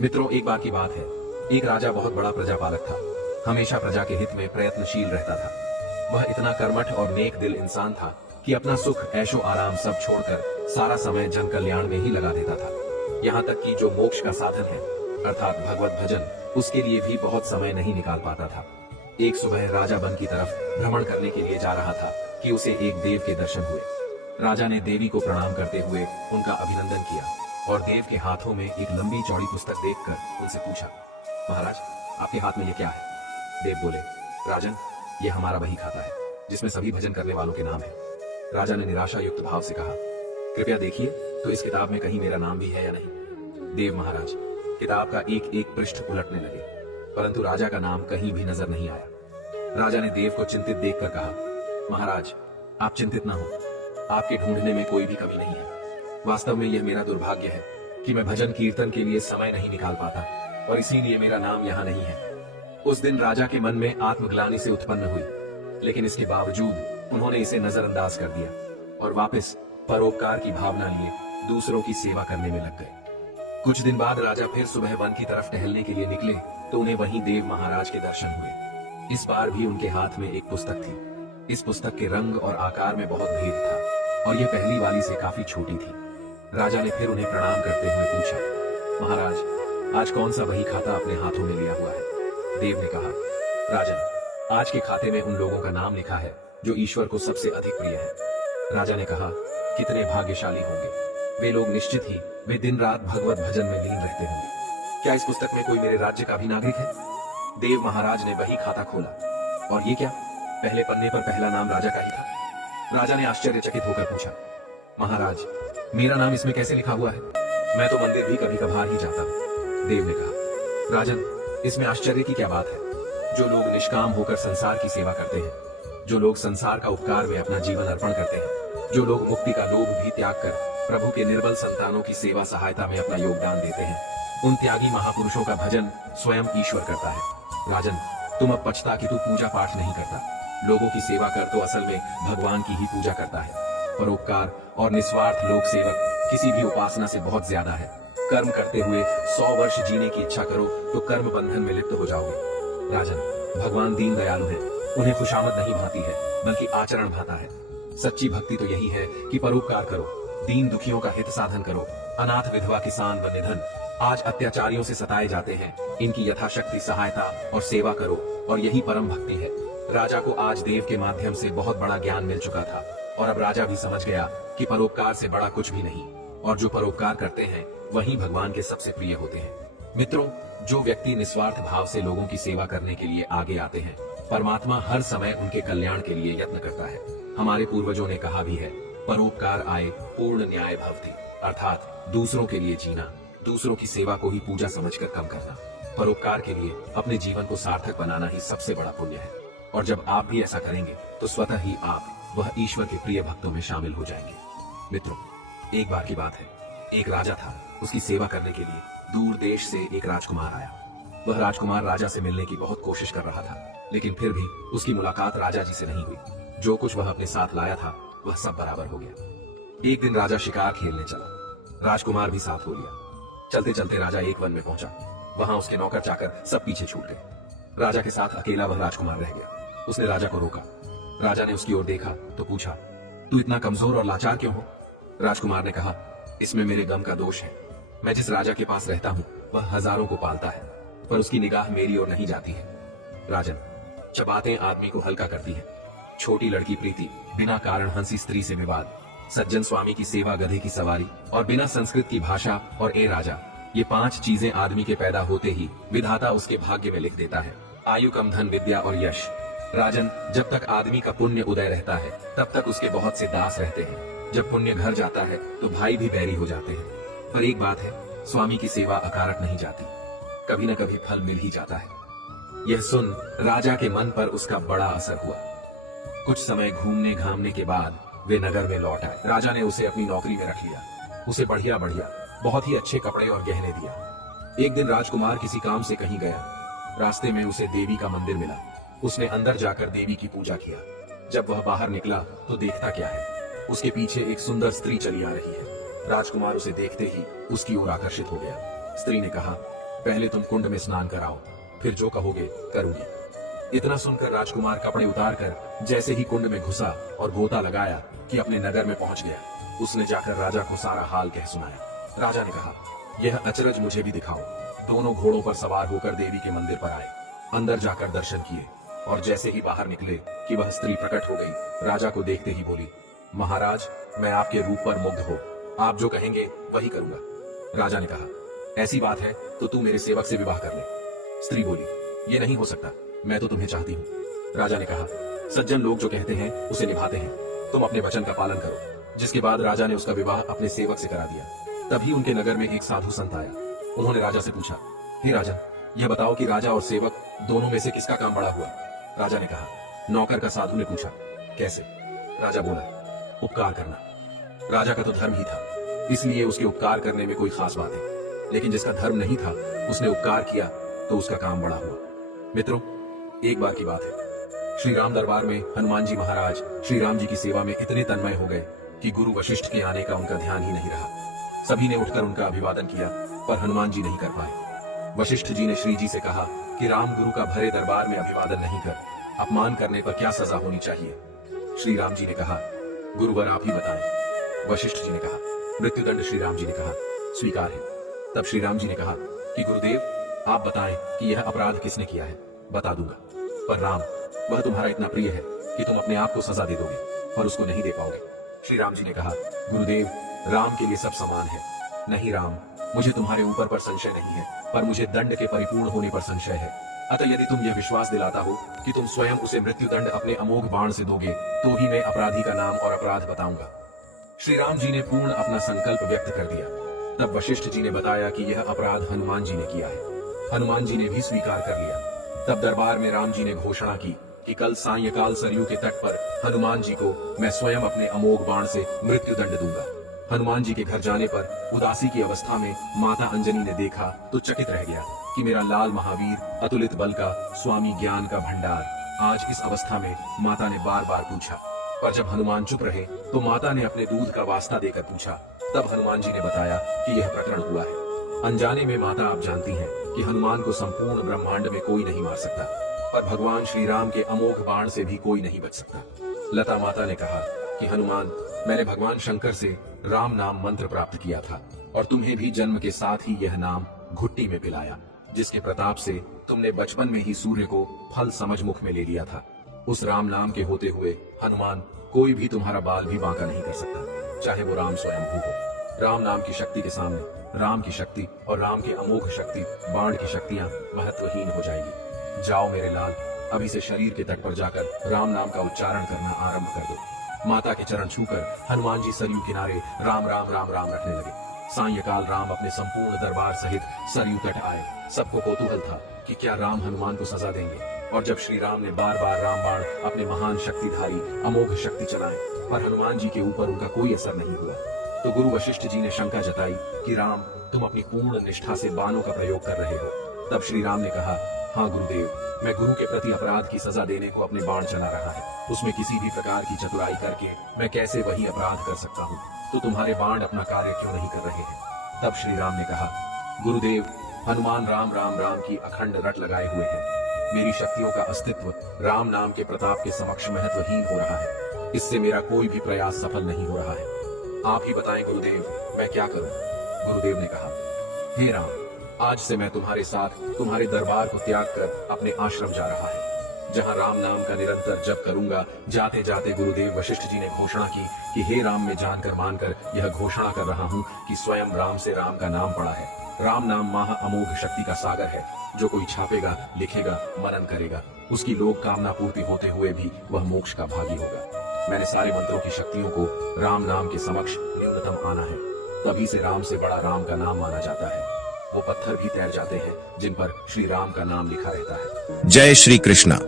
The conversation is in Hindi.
मित्रों, एक बार की बात है। एक राजा बहुत बड़ा प्रजापालक था। हमेशा प्रजा के हित में प्रयत्नशील रहता था। वह इतना कर्मठ और नेक दिल इंसान था कि अपना सुख, ऐशो आराम सब छोड़कर सारा समय जन कल्याण में ही लगा देता था। यहाँ तक कि जो मोक्ष का साधन है, अर्थात भगवत भजन, उसके लिए भी बहुत समय नहीं निकाल पाता था। एक सुबह राजा वन की तरफ भ्रमण करने के लिए जा रहा था कि उसे एक देव के दर्शन हुए। राजा ने देवी को प्रणाम करते हुए उनका अभिनंदन किया और देव के हाथों में एक लंबी चौड़ी पुस्तक देखकर उनसे पूछा, महाराज, आपके हाथ में ये क्या है? देव बोले, राजन, ये हमारा वही खाता है जिसमें सभी भजन करने वालों के नाम है। राजा ने निराशा युक्त भाव से कहा, कृपया देखिए तो इस किताब में कहीं मेरा नाम भी है या नहीं। देव महाराज किताब का एक एक पृष्ठ उलटने लगे, परंतु राजा का नाम कहीं भी नजर नहीं आया। राजा ने देव को चिंतित देखकर कहा, महाराज, आप चिंतित ना हो, आपके ढूंढने में कोई भी कमी नहीं है। वास्तव में यह मेरा दुर्भाग्य है कि मैं भजन कीर्तन के लिए समय नहीं निकाल पाता और इसीलिए मेरा नाम यहाँ नहीं है। उस दिन राजा के मन में आत्मग्लानि से उत्पन्न हुई, लेकिन इसके बावजूद उन्होंने इसे नजरअंदाज कर दिया और वापस परोपकार की भावना लिए दूसरों की सेवा करने में लग गए। कुछ दिन बाद राजा फिर सुबह वन की तरफ टहलने के लिए निकले तो उन्हें वहीं देव महाराज के दर्शन हुए। इस बार भी उनके हाथ में एक पुस्तक थी। इस पुस्तक के रंग और आकार में बहुत भेद था और यह पहली वाली से काफी छोटी थी। राजा ने फिर उन्हें प्रणाम करते हुए पूछा, महाराज, आज कौन सा बही खाता अपने हाथों में लिया हुआ है? देव ने कहा, राजन, आज के खाते में उन लोगों का नाम लिखा है जो ईश्वर को सबसे अधिक प्रिय है। राजा ने कहा, कितने भाग्यशाली होंगे वे लोग, निश्चित ही वे दिन रात भगवत भजन में लीन रहते होंगे। क्या इस पुस्तक में कोई मेरे राज्य का भी नागरिक है? देव महाराज ने वही खाता खोला और ये क्या, पहले पन्ने पर पहला नाम राजा का ही था। राजा ने आश्चर्यचकित होकर पूछा, महाराज, मेरा नाम इसमें कैसे लिखा हुआ है? मैं तो मंदिर भी कभी कभार ही जाता हूँ। देव ने कहा, राजन, इसमें आश्चर्य की क्या बात है? जो लोग निष्काम होकर संसार की सेवा करते हैं, जो लोग संसार का उपकार में अपना जीवन अर्पण करते हैं, जो लोग मुक्ति का लोभ भी त्याग कर प्रभु के निर्बल संतानों की सेवा सहायता में अपना योगदान देते हैं, उन त्यागी महापुरुषों का भजन स्वयं ईश्वर करता है। राजन, तुम अब पछता कि तू पूजा पाठ नहीं करता। लोगों की सेवा कर तो असल में भगवान की ही पूजा करता है। परोपकार और निस्वार्थ लोक सेवक किसी भी उपासना से बहुत ज्यादा है। कर्म करते हुए 100 वर्ष जीने की इच्छा करो तो कर्म बंधन में लिप्त हो जाओगे। राजन, भगवान दीन दयालु हैं, उन्हें खुशामद नहीं भाती है बल्कि आचरण भाता है। सच्ची भक्ति तो यही है कि परोपकार करो, दीन दुखियों का हित साधन करो। अनाथ, विधवा, किसान व निधन आज अत्याचारियों से सताए जाते हैं, इनकी यथाशक्ति सहायता और सेवा करो और यही परम भक्ति है। राजा को आज देव के माध्यम से बहुत बड़ा ज्ञान मिल चुका था और अब राजा भी समझ गया कि परोपकार से बड़ा कुछ भी नहीं और जो परोपकार करते हैं वही भगवान के सबसे प्रिय होते हैं। मित्रों, जो व्यक्ति निस्वार्थ भाव से लोगों की सेवा करने के लिए आगे आते हैं, परमात्मा हर समय उनके कल्याण के लिए यत्न करता है। हमारे पूर्वजों ने कहा भी है, परोपकार आए पूर्ण न्याय भवति, अर्थात दूसरों के लिए जीना, दूसरों की सेवा को ही पूजा समझकर कम करना। परोपकार के लिए अपने जीवन को सार्थक बनाना ही सबसे बड़ा पुण्य है और जब आप भी ऐसा करेंगे तो स्वतः ही आप वह ईश्वर के प्रिय भक्तों में शामिल हो जाएंगे। मित्रों, एक बार की बात है, एक राजा था। उसकी सेवा करने के लिए दूर देश से एक राजकुमार आया। वह राजकुमार राजा से मिलने की बहुत कोशिश कर रहा था, लेकिन फिर भी उसकी मुलाकात राजा जी से नहीं हुई। जो कुछ वह अपने साथ लाया था वह सब बराबर हो गया। एक दिन राजा शिकार खेलने चला, राजकुमार भी साथ हो लिया। चलते चलते राजा एक वन में पहुंचा। वहां उसके नौकर चाकर सब पीछे छूट गए। राजा के साथ अकेला वह राजकुमार रह गया। उसने राजा को रोका। राजा ने उसकी ओर देखा तो पूछा, तू इतना कमजोर और लाचार क्यों हो? राजकुमार ने कहा, इसमें मेरे गम का दोष है। मैं जिस राजा के पास रहता हूँ वह हजारों को पालता है, पर उसकी निगाह मेरी ओर नहीं जाती है। राजन, चबातें आदमी को हल्का करती है, छोटी लड़की प्रीति, बिना कारण हंसी स्त्री से विवाद, सज्जन स्वामी की सेवा, गधे की सवारी और बिना संस्कृत की भाषा और ए राजा, ये 5 चीजें आदमी के पैदा होते ही विधाता उसके भाग्य में लिख देता है। आयु, कम धन, विद्या और यश। राजन, जब तक आदमी का पुण्य उदय रहता है तब तक उसके बहुत से दास रहते हैं। जब पुण्य घर जाता है तो भाई भी बैरी हो जाते हैं। पर एक बात है, स्वामी की सेवा अकारक नहीं जाती, कभी न कभी फल मिल ही जाता है। यह सुन राजा के मन पर उसका बड़ा असर हुआ। कुछ समय घूमने घामने के बाद वे नगर में लौट आए। राजा ने उसे अपनी नौकरी में रख लिया। उसे बढ़िया बढ़िया बहुत ही अच्छे कपड़े और गहने दिया। एक दिन राजकुमार किसी काम से कहीं गया। रास्ते में उसे देवी का मंदिर मिला। उसने अंदर जाकर देवी की पूजा किया। जब वह बाहर निकला तो देखता क्या है, उसके पीछे एक सुंदर स्त्री चली आ रही है। राजकुमार उसे देखते ही उसकी ओर आकर्षित हो गया। स्त्री ने कहा, पहले तुम कुंड में स्नान कराओ, फिर जो कहोगे करूंगी। इतना सुनकर राजकुमार कपड़े उतार कर जैसे ही कुंड में घुसा और गोता लगाया कि अपने नगर में पहुंच गया, उसने जाकर राजा को सारा हाल कह सुनाया। राजा ने कहा, यह अचरज मुझे भी दिखाओ। दोनों घोड़ों पर सवार होकर देवी के मंदिर पर आए, अंदर जाकर दर्शन किए और जैसे ही बाहर निकले कि वह स्त्री प्रकट हो गई, राजा को देखते ही बोली, महाराज, मैं आपके रूप पर मुग्ध हो, आप जो कहेंगे वही करूंगा। राजा ने कहा, ऐसी बात है तो तू मेरे सेवक से विवाह कर ले। स्त्री बोली, ये नहीं हो सकता, मैं तो तुम्हें चाहती हूँ। राजा ने कहा, सज्जन लोग जो कहते हैं उसे निभाते हैं, तुम अपने वचन का पालन करो। जिसके बाद राजा ने उसका विवाह अपने सेवक से करा दिया। तभी उनके नगर में एक साधु संत आया। उन्होंने राजा से पूछा, हे राजन, यह बताओ कि राजा और सेवक दोनों में से किसका काम बड़ा हुआ। राजा ने कहा, नौकर का। साधु ने पूछा, कैसे। राजा बोला, उपकार करना। राजा का तो धर्म ही था, इसलिए उसके उपकार करने में कोई खास बात है, लेकिन जिसका धर्म नहीं था उसने उपकार किया तो उसका काम बड़ा हुआ। मित्रों, एक बार की बात है, श्री राम दरबार में हनुमान जी महाराज श्री राम जी की सेवा में इतने तन्मय हो गए कि गुरु वशिष्ठ के आने का उनका ध्यान ही नहीं रहा। सभी ने उठकर उनका अभिवादन किया, पर हनुमान जी नहीं कर पाए। वशिष्ठ जी ने श्री जी से कहा कि राम गुरु का भरे दरबार में अभिवादन नहीं कर, अपमान करने पर क्या सजा होनी चाहिए। श्री राम जी ने कहा, गुरुवर आप ही बताएं। वशिष्ठ जी ने कहा, मृत्युदंड। श्री राम जी ने कहा, स्वीकार है। तब श्री राम जी ने कहा कि गुरुदेव आप बताएं कि यह अपराध किसने किया है, बता दूंगा। पर राम, वह तुम्हारा इतना प्रिय है कि तुम अपने आप को सजा दे दोगे और उसको नहीं दे पाओगे। श्री राम जी ने कहा, गुरुदेव राम के लिए सब समान है। नहीं राम, मुझे तुम्हारे ऊपर पर संशय नहीं है, पर मुझे दंड के परिपूर्ण होने पर संशय है। अतः यदि तुम यह विश्वास दिलाता हो कि तुम स्वयं उसे मृत्युदंड अपने अमोघ बाण से दोगे, तो ही मैं अपराधी का नाम और अपराध बताऊंगा। श्री राम जी ने पूर्ण अपना संकल्प व्यक्त कर दिया। तब वशिष्ठ जी ने बताया कि यह अपराध हनुमान जी ने किया है। हनुमान जी ने भी स्वीकार कर लिया। तब दरबार में राम जी ने घोषणा की कि कल सायंकाल सरयू के तट पर हनुमान जी को मैं स्वयं अपने अमोघ बाण से मृत्युदंड दूंगा। हनुमान जी के घर जाने पर उदासी की अवस्था में माता अंजनी ने देखा तो चकित रह गया कि मेरा लाल महावीर अतुलित बल का स्वामी ज्ञान का भंडार। आज इस अवस्था में माता ने बार बार पूछा, पर जब हनुमान चुप रहे तो माता ने अपने दूध का वास्ता देकर पूछा। तब हनुमान जी ने बताया कि यह प्रकरण हुआ है। अनजाने में माता आप जानती हैं कि हनुमान को संपूर्ण ब्रह्मांड में कोई नहीं मार सकता, पर भगवान श्री राम के अमोघ बाण से भी कोई नहीं बच सकता। लता माता ने कहा कि हनुमान, मैंने भगवान शंकर से राम नाम मंत्र प्राप्त किया था और तुम्हें भी जन्म के साथ ही यह नाम घुट्टी में पिलाया, जिसके प्रताप से तुमने बचपन में ही सूर्य को फल समझ मुख में ले लिया था। उस राम नाम के होते हुए हनुमान, कोई भी तुम्हारा बाल भी बांका नहीं कर सकता, चाहे वो राम स्वयं हो। राम नाम की शक्ति के सामने राम की शक्ति और राम की अमोघ शक्ति बाण की शक्तियां महत्वहीन हो जाएगी। जाओ मेरे लाल, अभी से शरीर के तट पर जाकर राम नाम का उच्चारण करना आरंभ कर दो। माता के चरण छूकर हनुमान जी सरयू किनारे राम राम राम राम रखने लगे। सायंकाल राम अपने संपूर्ण दरबार सहित सरयू तट आए। सबको कौतूहल था कि क्या राम हनुमान को सजा देंगे, और जब श्री राम ने बार बार राम बाण अपने महान शक्तिधारी अमोघ शक्ति चलाए, पर हनुमान जी के ऊपर उनका कोई असर नहीं हुआ, तो गुरु वशिष्ठ जी ने शंका जताई कि राम, तुम अपनी पूर्ण निष्ठा से बाणों का प्रयोग कर रहे हो। तब श्री राम ने कहा, हाँ गुरुदेव, मैं गुरु के प्रति अपराध की सजा देने को अपने बाण चला रहा है। उसमें किसी भी प्रकार की चतुराई करके मैं कैसे वही अपराध कर सकता हूँ, तो तुम्हारे बाण अपना कार्य क्यों नहीं कर रहे हैं। तब श्री राम ने कहा, गुरुदेव, हनुमान राम राम राम की अखंड रट लगाए हुए हैं। मेरी शक्तियों का अस्तित्व राम नाम के प्रताप के समक्ष महत्वहीन हो रहा है। इससे मेरा कोई भी प्रयास सफल नहीं हो रहा है। आप ही बताएं गुरुदेव, मैं क्या करूं। गुरुदेव ने कहा, हे राम, आज से मैं तुम्हारे साथ तुम्हारे दरबार को त्याग कर अपने आश्रम जा रहा है, जहां राम नाम का निरंतर जप करूंगा। जाते जाते गुरुदेव वशिष्ठ जी ने घोषणा की कि हे राम, मैं जानकर मानकर यह घोषणा कर रहा हूं कि स्वयं राम से राम का नाम पड़ा है। राम नाम महा अमोघ शक्ति का सागर है। जो कोई छापेगा, लिखेगा, मनन करेगा, उसकी लोक कामना पूर्ति होते हुए भी वह मोक्ष का भागी होगा। मैंने सारे मंत्रों की शक्तियों को राम नाम के समक्ष न्यूनतम आना है। तभी से राम से बड़ा राम का नाम माना जाता है। वो पत्थर भी तैर जाते हैं जिन पर श्री राम का नाम लिखा रहता है। जय श्री कृष्णा।